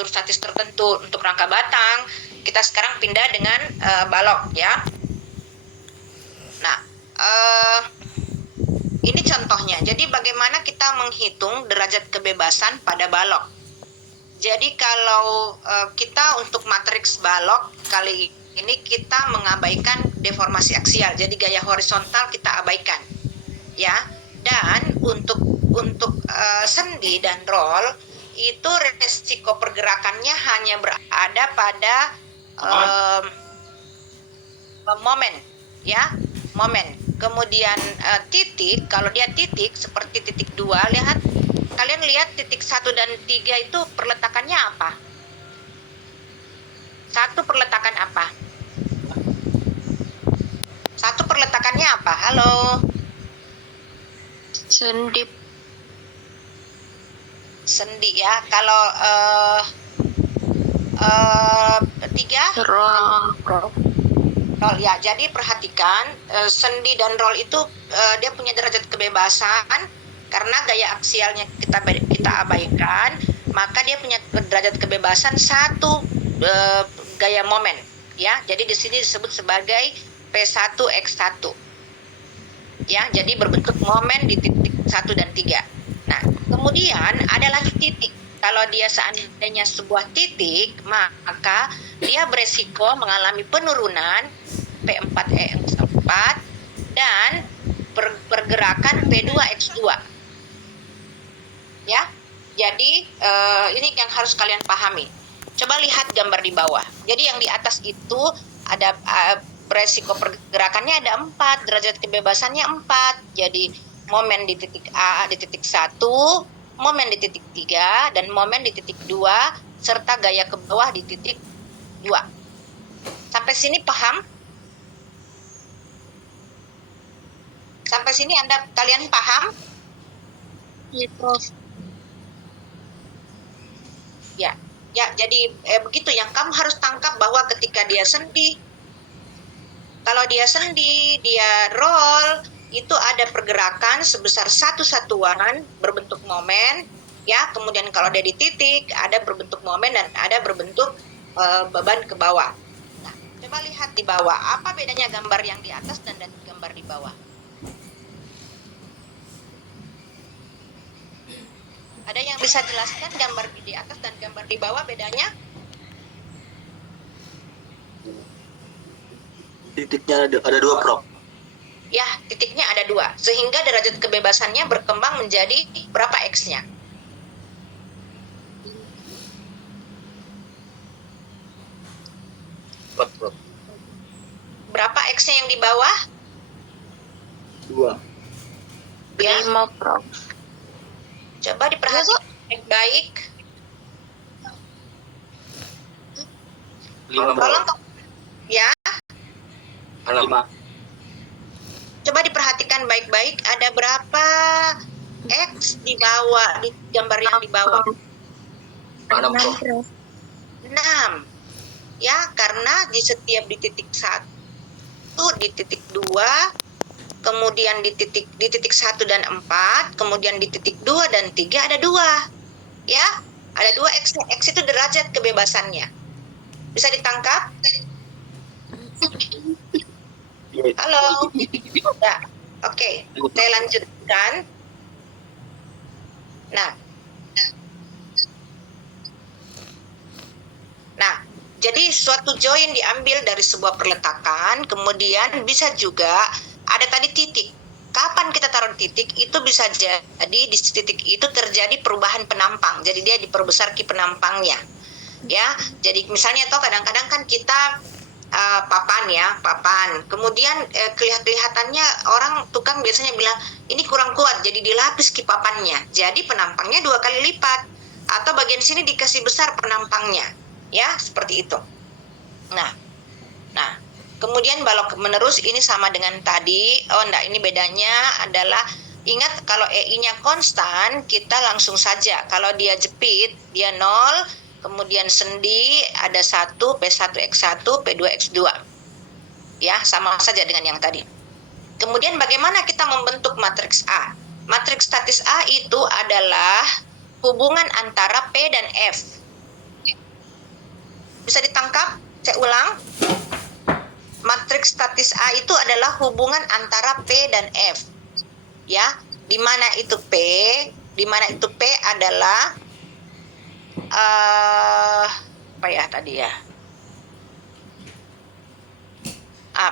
struktur statis tertentu. Untuk rangka batang, kita sekarang pindah dengan balok ya. Nah, ini contohnya. Jadi bagaimana kita menghitung derajat kebebasan pada balok? Jadi kalau kita untuk matriks balok kali ini kita mengabaikan deformasi aksial. Jadi gaya horizontal kita abaikan. Ya. Dan untuk sendi dan roll itu resiko pergerakannya hanya berada pada momen, ya, momen. Kemudian titik, kalau dia titik seperti titik 2, kalian lihat titik 1 dan 3 itu perletakannya apa? Satu perletakan apa? Satu perletakannya apa? Halo? Sendi ya. Kalau 3? Roll ya. Jadi perhatikan sendi dan roll itu dia punya derajat kebebasan karena gaya aksialnya kita abaikan, maka dia punya derajat kebebasan satu gaya momen ya. Jadi di sini disebut sebagai P1X1. Ya, jadi berbentuk momen di titik 1 dan 3. Nah, kemudian ada lagi titik. Kalau dia seandainya sebuah titik, maka dia beresiko mengalami penurunan P4E4 dan pergerakan P2X2. Ya, jadi ini yang harus kalian pahami. Coba lihat gambar di bawah. Jadi yang di atas itu ada resiko pergerakannya ada 4, derajat kebebasannya 4. Jadi momen di titik A di titik 1, momen di titik 3, dan momen di titik 2, serta gaya ke bawah di titik 2. Sampai sini paham? Sampai sini kalian paham? Iya, Prof. Ya, jadi begitu yang kamu harus tangkap bahwa ketika dia sendi, kalau dia sendi, dia roll, itu ada pergerakan sebesar satu satuan berbentuk momen, ya. Kemudian kalau dia di titik, ada berbentuk momen dan ada berbentuk beban ke bawah. Nah, coba lihat di bawah, apa bedanya gambar yang di atas dan gambar di bawah? Ada yang bisa jelaskan gambar di atas dan gambar di bawah bedanya? Titiknya ada 2, Prof. Ya, titiknya ada 2. Sehingga derajat kebebasannya berkembang menjadi berapa X-nya? Prof. Berapa X-nya yang di bawah? 2. Ya. 5, Prof. Coba diperhatikan baik-baik. 5, Tolong, ya. 5. Coba diperhatikan baik-baik, ada berapa X di bawah, di gambar yang di bawah? 6, Prof. 6. Ya, karena di setiap di titik 1, di titik 2, kemudian di titik 1 dan 4, kemudian di titik 2 dan 3 ada 2. Ya, ada 2 X. X itu derajat kebebasannya. Bisa ditangkap? Halo. Ya, oke. Saya lanjutkan. Nah, jadi suatu join diambil dari sebuah perletakan, kemudian bisa juga ada tadi titik. Kapan kita taruh titik, itu bisa jadi di titik itu terjadi perubahan penampang. Jadi dia diperbesar ki penampangnya. Ya, jadi misalnya kadang-kadang kan kita papan. Kemudian kelihatannya orang tukang biasanya bilang ini kurang kuat, jadi dilapis ki papannya. Jadi penampangnya 2 kali lipat. Atau bagian sini dikasih besar penampangnya. Ya, seperti itu. Nah, kemudian balok menerus ini sama dengan tadi. Oh, enggak, ini bedanya adalah ingat kalau EI-nya konstan, kita langsung saja. Kalau dia jepit, dia 0, kemudian sendi ada 1, P1X1, P2X2. Ya, sama saja dengan yang tadi. Kemudian bagaimana kita membentuk matriks A? Matriks statis A itu adalah hubungan antara P dan F. Bisa ditangkap? Saya ulang. Matriks statis A itu adalah hubungan antara P dan F. Ya, di mana itu P? Di mana itu P adalah apa ya tadi ya?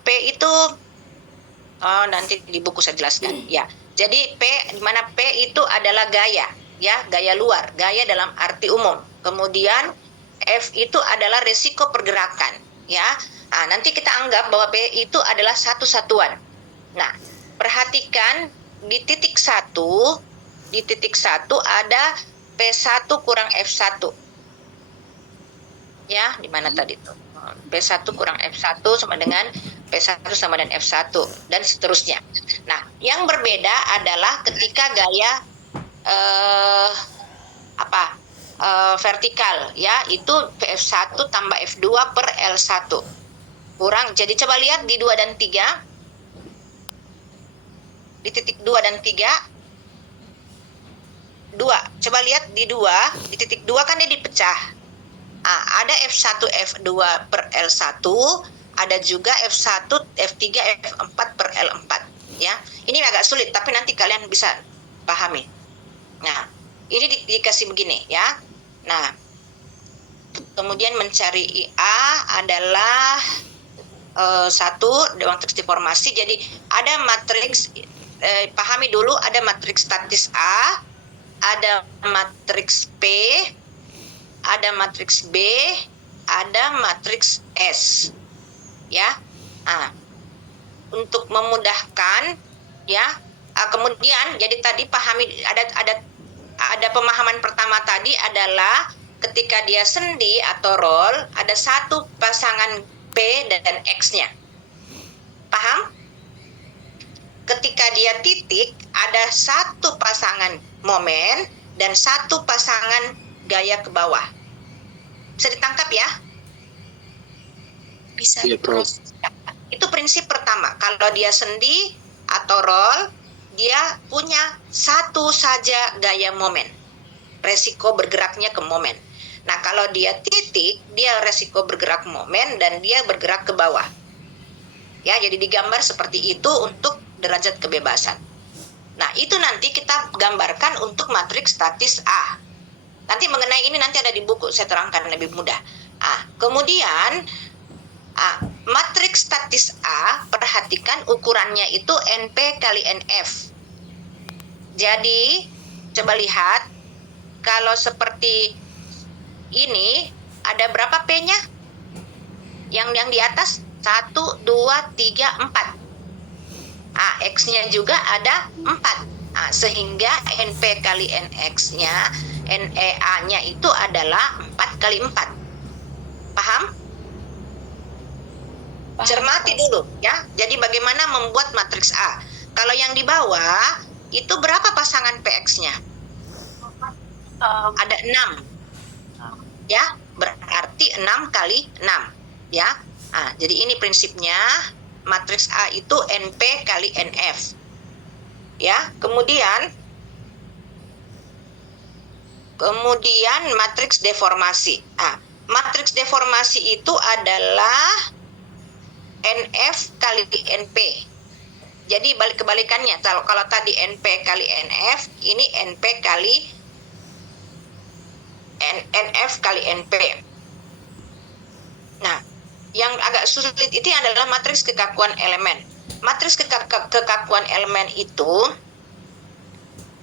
P itu nanti di buku saya jelaskan. Ya, jadi P di mana P itu adalah gaya, ya, gaya luar, gaya dalam arti umum. Kemudian F itu adalah resiko pergerakan, ya. Nah, nanti kita anggap bahwa P itu adalah satu satuan. Nah, perhatikan di titik 1, ada P1 kurang F1. Ya, di mana tadi tuh? P1 kurang F1 sama dengan P1 sama dengan F1 dan seterusnya. Nah, yang berbeda adalah ketika gaya vertikal, ya, itu F1 tambah F2 per L1 kurang. Jadi coba lihat di 2 dan 3, di titik 2 dan 3, 2, coba lihat di 2, di titik 2 kan dia dipecah. Ada F1 F2 per L1, ada juga F1 F3 F4 per L4, ya. Ini agak sulit tapi nanti kalian bisa pahami. Nah, ini dikasih begini, ya. Nah, kemudian mencari IA adalah matriks deformasi. Jadi ada matriks, pahami dulu, ada matriks statis A, ada matriks P, ada matriks B, ada matriks S, ya. Untuk memudahkan, ya. Kemudian jadi tadi pahami, ada pemahaman pertama tadi adalah ketika dia sendi atau roll ada satu pasangan P dan X-nya. Paham? Ketika dia titik ada satu pasangan momen dan satu pasangan gaya ke bawah. Bisa ditangkap ya? Bisa. Iya, Prof. Itu prinsip pertama. Kalau dia sendi atau roll, dia punya satu saja gaya momen. Resiko bergeraknya ke momen. Nah, kalau dia titik, dia resiko bergerak momen dan dia bergerak ke bawah. Ya, jadi digambar seperti itu untuk derajat kebebasan. Nah, itu nanti kita gambarkan untuk matriks statis A. Nanti mengenai ini nanti ada di buku, saya terangkan lebih mudah. Kemudian matriks statis A, perhatikan ukurannya itu NP kali NF. Jadi, coba lihat, kalau seperti ini, ada berapa P-nya? Yang di atas, 1, 2, 3, 4. X-nya juga ada 4. Sehingga NP kali NX-nya, NEA-nya itu adalah 4 kali 4. Paham? Cermati dulu, ya. Jadi bagaimana membuat matriks A? Kalau yang di bawah, itu berapa pasangan PX-nya? Ada 6. Ya, berarti 6 kali 6, ya. Jadi ini prinsipnya, matriks A itu NP kali NF. Ya, kemudian matriks deformasi. Matriks deformasi itu adalah NF kali NP. Jadi kebalikannya, kalau tadi NP kali NF, ini NP kali NF kali NP. Nah, yang agak sulit itu adalah matriks kekakuan elemen. Matriks kekakuan elemen itu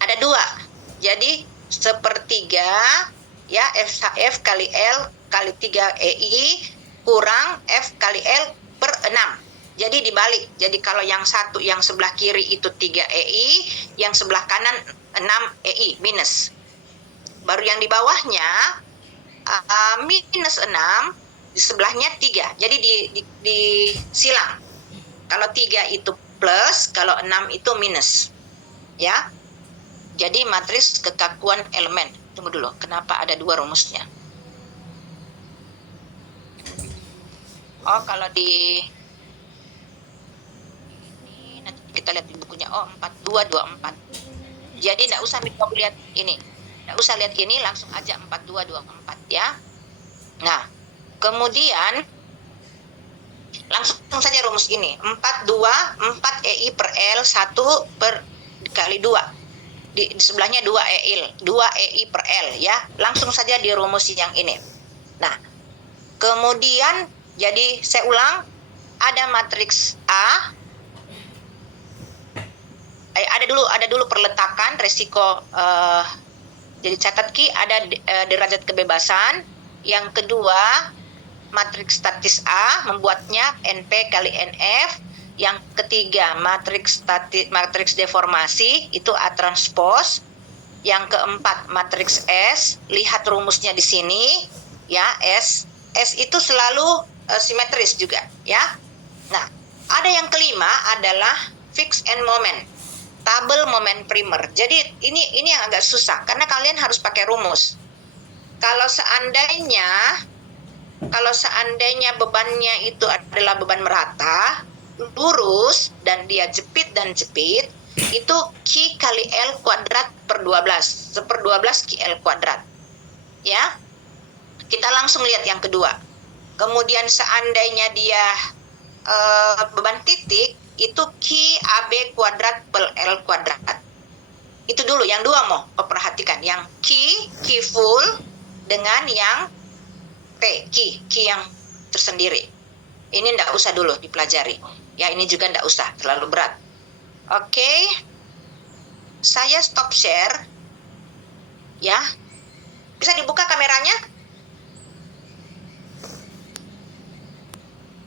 ada 2. Jadi sepertiga, ya, F kali L kali 3 EI kurang F kali L per 6. Jadi dibalik. Jadi kalau yang satu, yang sebelah kiri itu 3 EI, yang sebelah kanan 6 EI minus. Baru yang di bawahnya minus 6, di sebelahnya 3. Jadi disilang. Kalau 3 itu plus, kalau 6 itu minus. Ya. Jadi matriks kekakuan elemen. Tunggu dulu, kenapa ada 2 rumusnya? Kalau di ini nanti kita lihat di bukunya. 4224. Jadi tidak usah lihat ini. Tidak usah lihat ini, langsung aja 4224, ya. Nah, Kemudian langsung saja rumus ini. 4 EI per L 1 per kali 2. Di sebelahnya 2 EI per L ya. Langsung saja dirumus yang ini. Nah, kemudian jadi saya ulang, ada matriks A. Ada dulu perletakan resiko, jadi catat Ki, ada derajat kebebasan. Yang kedua, matriks statis A membuatnya NP kali NF. Yang ketiga, matriks deformasi itu A transpose. Yang keempat, matriks S, lihat rumusnya di sini ya, S itu selalu simetris juga ya. Nah, ada yang kelima adalah fix and moment, tabel moment primer. Jadi ini yang agak susah karena kalian harus pakai rumus. Kalau seandainya bebannya itu adalah beban merata, lurus, dan dia jepit, itu Q kali L kuadrat per 12, 1/12 Q L kuadrat. Ya, kita langsung lihat yang kedua. Kemudian seandainya dia beban titik, itu Q AB kuadrat per L kuadrat. Itu dulu, yang dua mau perhatikan. Yang Q full dengan yang P, Q yang tersendiri. Ini enggak usah dulu dipelajari. Ya, ini juga enggak usah, terlalu berat. Oke. Saya stop share. Ya. Bisa dibuka kameranya?